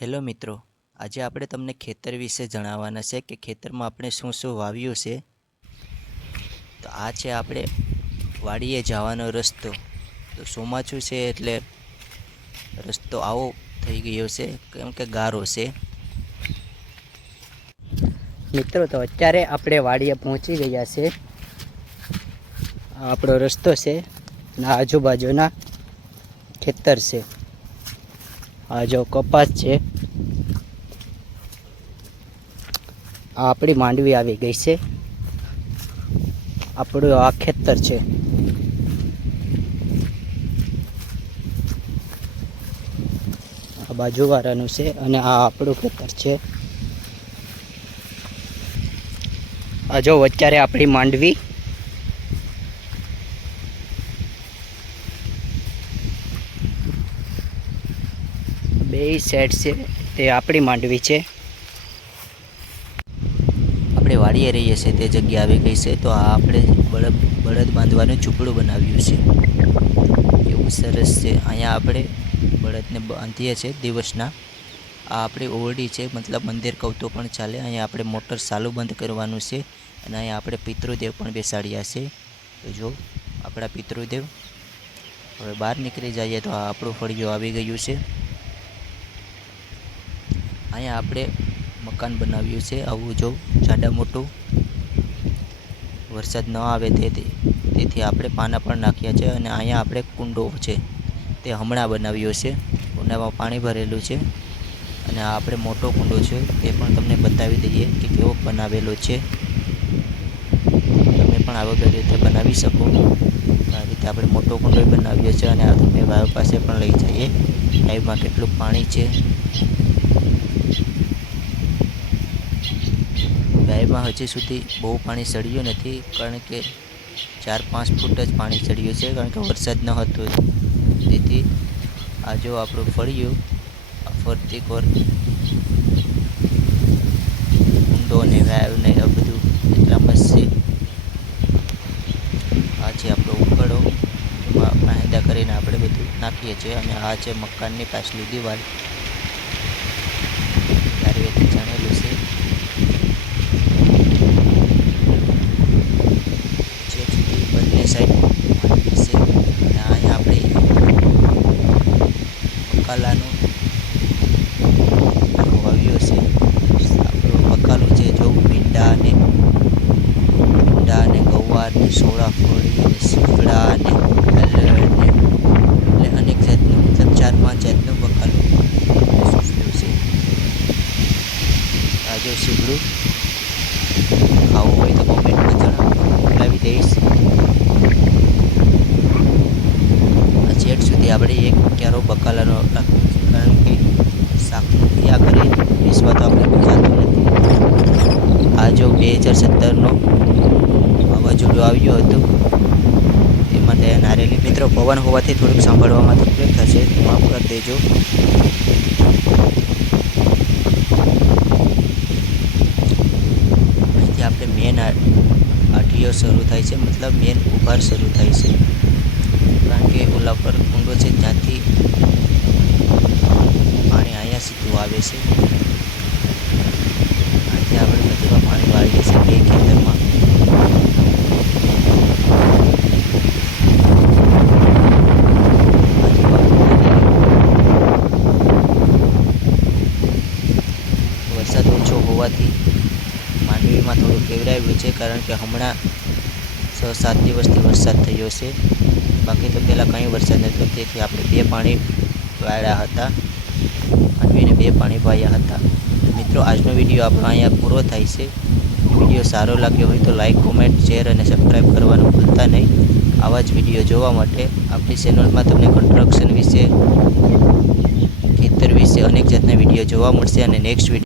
Hello મિત્રો, આજે આપણે તમને ખેતર વિશે જણાવવાના છે કે ખેતરમાં આપણે શું શું વાવ્યું છે. તો આ છે આપણે વાડીએ જવાનો રસ્તો. તો ચોમાસું છે એટલે રસ્તો આવો થઈ ગયો છે કેમ કે ગારો છે. મિત્રો, તો અત્યારે આપણે વાડીએ પહોંચી ગયા છે. આ આપણો રસ્તો છે અને આજુબાજુના ખેતર છે. આ જો કપાસ છે. આ આપણી માંડવી આવી ગઈ છે. આપણું આ ખેતર છે. આ બાજુવાળાનું છે અને આ આપણું ખેતર છે. આ જો અત્યારે આપણી માંડવી બે સાઈડ છે તે આપણી માંડવી છે. આપણે વાડીએ રહીએ છીએ તે જગ્યા આવી ગઈ છે. તો આ આપણે બળદ બાંધવાનું ઝૂંપડું બનાવ્યું છે. એવું સરસ છે. અહીંયા આપણે બળદને બાંધીએ છીએ દિવસના. આ આપણી ઓરડી છે, મતલબ મંદિર કહું તો પણ ચાલે. અહીંયા આપણે મોટર ચાલુ બંધ કરવાનું છે અને અહીંયા આપણે પિતૃદેવ પણ બેસાડ્યા છે. તો જો આપણા પિતૃદેવ હવે બહાર નીકળી જઈએ તો આ આપણું ફળિયું આવી ગયું છે. અહીંયા આપણે મકાન બનાવ્યું છે આવું જો જાડા મોટું. વરસાદ ન આવે તેથી આપણે પાના પણ નાખ્યા છે. અને અહીંયા આપણે કુંડો છે તે હમણાં બનાવ્યો છે. કુંડામાં પાણી ભરેલું છે અને આ આપણે મોટો કુંડો છે તે પણ તમને બતાવી દઈએ કે કેવો બનાવેલો છે. તમે પણ આ વગર રીતે બનાવી શકો. આ રીતે આપણે મોટો કુંડો બનાવ્યો છે અને આ તમે વાવ પાસે પણ લઈ જઈએ. વાવમાં કેટલું પાણી છે. વાવમાં હજી સુધી બહુ પાણી ચડ્યું નથી, કારણ કે 4-5 ફૂટ જ પાણી ચડ્યું છે, કારણ કે વરસાદ ન હતો. તેથી આ જો આપણું ફળિયું આ ફરતી કોર ઊંડો ને વાવ ને આ બધું એટલા મસ્ત છે. આ છે આપણો ઉકળો, એમાં પહેંદા કરીને આપણે બધું નાખીએ છીએ. અને આ છે મકાનની પાછલી દિવાલ. ચારેયથી જાણેલું છે. બંને સાઈડ માંડવી છે અને અહીંયા આપણે બકાલાનું વાવ્યો છે. આપણું બકાલું છે જો ભીંડા અને ગવાર ને સોળાફળી અને સીફડા અને હળદર ને એટલે અનેક જાતનું, મતલબ 4-5 જાતનું બકાલું સોંપ્યું છે. આ જો સીફડું ખાવું હોય તો કોમેન્ટમાં જણાવો, મોકલાવી દઈશ. છેટ સુધી આપણે એક ક્યારો બકાલાનો રાખ્યો છે, કારણ કે શાકનું ક્યાં કરી વિશ્વ તો આપણે જાતું નથી. આ જો 2017નો વાવાઝોડું આવ્યું હતું તે માટે નારેલી. મિત્રો, પવન હોવાથી થોડુંક સાંભળવામાં તકલીફ થશે, તો માફ કરી દેજો. અહીંથી આપણે મેન આટીઓ શરૂ થાય છે, મતલબ મેન ઉભાર શરૂ થાય છે, કારણ કે ઓલા પર કુંડો છે ત્યાંથી પાણી અહીંયા સીધું આવે છે. અહીંથી આપણે બધીમાં પાણી વાળીએ છીએ બે ખેતરમાં. વરસાદ ઓછો હોવાથી માંડવીમાં થોડું કેવરાયું છે, કારણ કે હમણાં 6-7 દિવસથી વરસાદ થયો છે. બાકી તો પહેલાં કંઈ વરસાદ નહોતો, તેથી આપણે 2 પાણી વાળ્યા હતા. માંડવીને 2 પાણી વાળ્યા હતા. તો મિત્રો, આજનો વિડીયો આપણો અહીંયા પૂરો થાય છે. વિડીયો સારો લાગ્યો હોય તો લાઈક, કોમેન્ટ, શેર અને સબસ્ક્રાઈબ કરવાનું ભૂલતા નહીં. આવા જ વિડીયો જોવા માટે આપણી ચેનલમાં તમને કન્સ્ટ્રક્શન વિશે, ખેતર વિશે અનેક જાતના વિડીયો જોવા મળશે. અને નેક્સ્ટ વિડીયો